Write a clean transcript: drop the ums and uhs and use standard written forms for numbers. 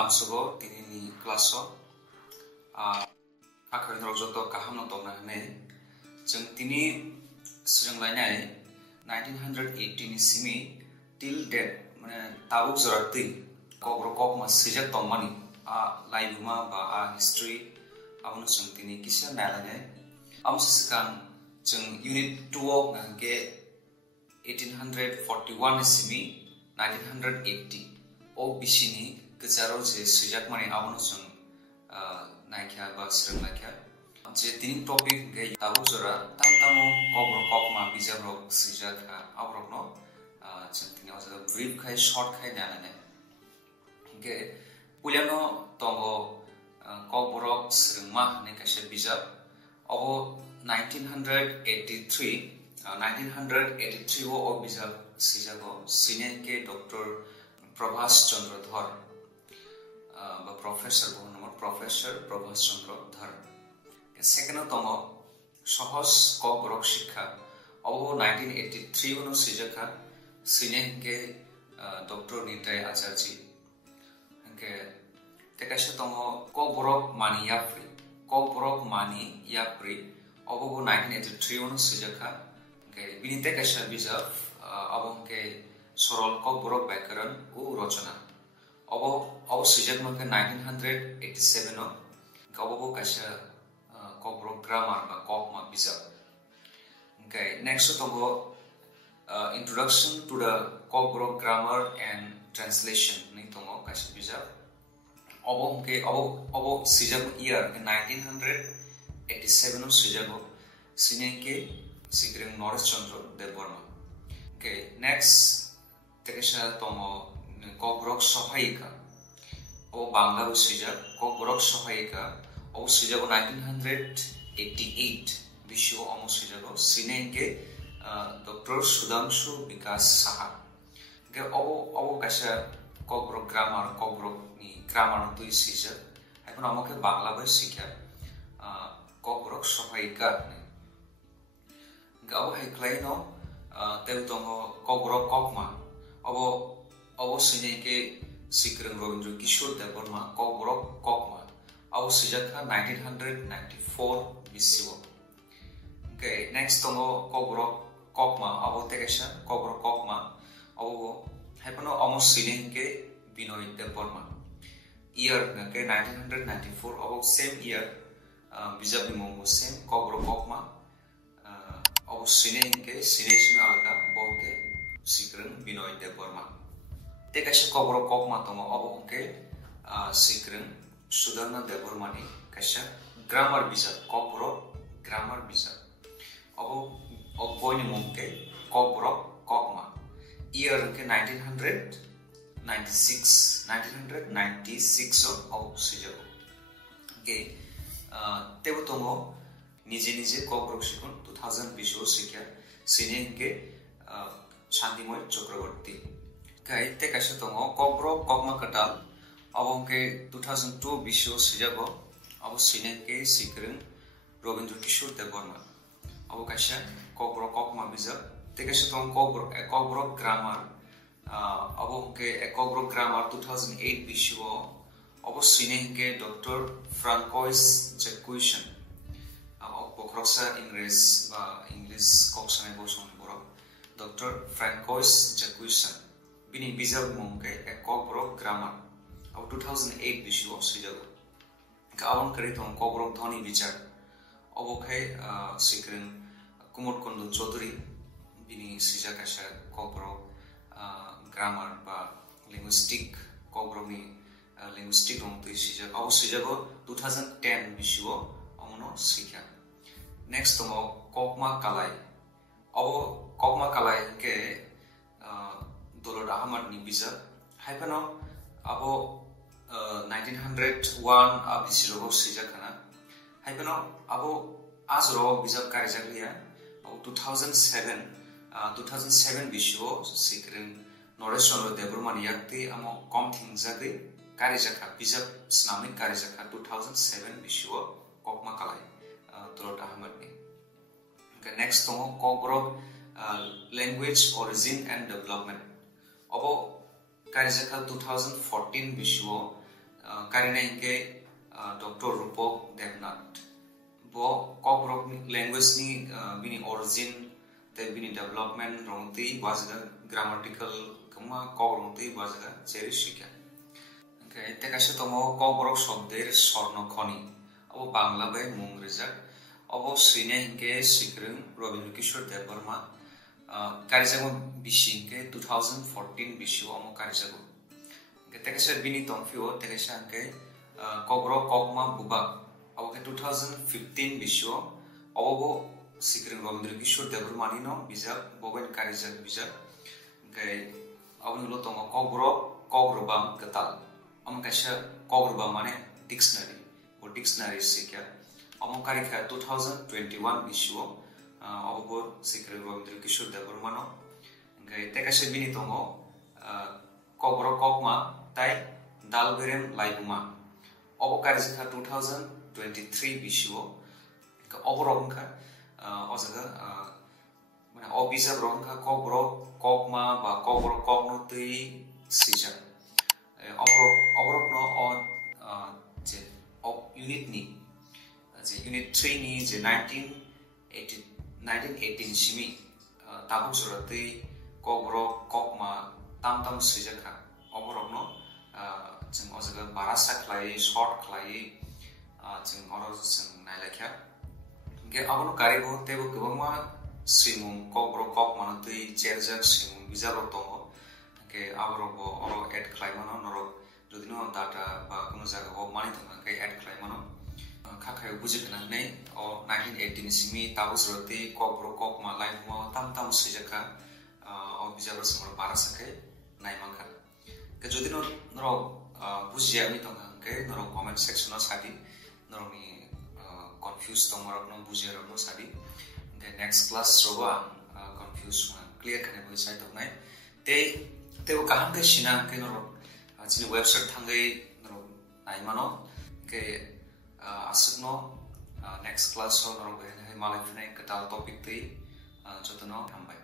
lamsugo tini klaso kakhain rojoto kahamno tongna hane jeng tini sranglainai 1918 ni simi till date mane tabuk jorati kobro kokma sijak tongmani a laibuma ba a history amno jeng tini kisa nalainai amsiskang jeng unit 2 ngangke 1841 ni simi 1980 o bisini kejaro je sejak mani abono jeng naikya ba sranglaikya je tini topic ge tabu jora tamo kobro kokma bijaro sejak abrokno jeng tini oja brief khai short khai nalane ge puliano tongo kobro srangma ne kaise bijak obo 1983 o bijak sejago senior ke Dr. Prabhas Chandra Dhar বা professor বহুনামত professor Prabhas Chandra Dhar second তম সহজ Kokborok শিক্ষা অব 1983 অনু সিজখা সিনেকে doctor Nitai আচার্যি হংকে তেকাশে তম cock Borok money ইয়াপ্রি cock Borok money ইয়াপ্রি of 1983 অনু সিজখা হংকে বিনিতে কাশা বিজাব অবংকে সরল কক বরক ব্যাকরণ ও রচনা Obo sejak mangke 1987 no obo kaisa kobro grammar ba kokma bisa. Okay, next to introduction to the kobro grammar and translation ni tongo kaisa bisa. Obo sejak year 1987 no sejak sineke sikreng Naresh Chandra Debbarma. Okay, next tekesha tongo Kobrok Sahayika o Bangla Sijak Kobrok Sahayika o Sijago 1988 Bisho Omo Sijago Sineke Dr. Sudhanshu Vikas Saha Ge Obo Kasha Kobrok Grammar Kobrok ni Grammar Tui Sijak Ekon Omoke Bangla Bai Sikha Kobrok Sahayika Ge Obo Heklaino Teutongo Kobrok Kokma অবশ্যই কে সিক্রং রবীন্দ্র কিশোর দেববর্মা কবরক ককমা অবশ্যই 1994 বিসিব okay next তম কবরক ককমা অবতেকেশা কবরক ককমা অব হেপনো অমসিনে কে বিনয় দেববর্মা ইয়ার কে 1994 অব সেম ইয়ার বিজাবি মঙ্গো সেম কবরক ককমা অবশ্যই কে সিনেশন আলাদা বকে সিক্রং বিনয় Debbarma Tekasha kobro kokma tomo obongke sikreng Sudarna Debormani kasha grammar bisa kobro grammar bisa oboni mungke kobro kokma year ke 1996 of sijago okay tebo tomo nije kobro sikun 2020 sikya sinenke Shantimoi Chakraborty Kai tekasha tongo kobro kokma katal abongke 2002 bisho sijago abo sineke sikreng Robindra Kishore Debbarma abo kasha kobro kokma bija tekasha tongo kobro grammar abongke kobro grammar 2008 bisho abo sineke Dr. Francois Jacquesson abo pokrosa English koksane boson boro Dr. Francois Jacquesson Bini bizar mungke kobro grammar of 2008 bisho sijago kawan kari tong kobro dhoni bichar obokai sikreng Kumar Kundu Chaudhary bini sijakasha kobro grammar ba linguistic kobro ni linguistic rongtui sijago 2010 bisho omono sikha next tomo kokma kalai ke Dolor Ahmad ni bisa haipano abo 1901 abisirogo sijakana haipano abo azro bisa karijaglia 2007 bisho sikreng Naresh Chandra Debbarmani yakti amo komthing jagri karijaka bisa snamik karijaka 2007 bisho kokma kalai Dolor Ahmad ni next tomo kobro language origin and development Obo Karijaka 2014 Bisho karina hingke Dr. Rupok Devnath bo kobrok language ni bini origin te bini development rongti bajaga grammatical kama kobrok rongti bajaga cheri shikha okay te kaise tomo kobrok shobder sornokhoni abo bangla bai mung rijak abo sine hingke sikrung Robindra Kishore Dev Burma karijago bisingke 2014 bisio amo karijago te kaise bini tongfio te kaise hingke kobrok kokma bubak abo ke 2015 bisio abo sikrung Robindra Kishore Dev Burma ni no bijak boben karijak bijak ke abo nulo tongo kobrok kogrobam ketal amo kaise kogrobam mane dictionary or dictionary sikya amo karikha 2021 bisio abo sikrung Robindra Kishore Dev Burma no ke te kaise bini tongo kobrok kokma tai dalberem laibuma abo karijak 2023 bisio ke oborongka ojaga mane obisa brongka kobrok kokma ba kobrok kokno tei sijak oborok no je unit ni je unit 3 ni je 1918 simi tabuk surati kobrok kokma tam sijaka oborok no jeng ojaga barasa khlai short khlai jeng oro jeng nailakha ge abono karibo tebo kwbangma simung kobrok kokma tei cherjak simung bijalo tongo ke abrobo oro add khlai mano norok jodino data ba kono jaga bo mani thanga ke add khlai mano khakhayo bujikna nei o 1918 simi tabuk surati kobrok kokma laimo tam sijaka o bijalo simur barasa ke naimangkha ke jodino norok bujiya mi thanga ke norok comment section o sadi norok ni confused tomorok no bujiya no sadi ke next class roba confused clear khane bo site of nai te kaham ke sina ke norok chini website thangai norok naimano ke asukno next class ho norok malai phane ketal topic tei jotono hambai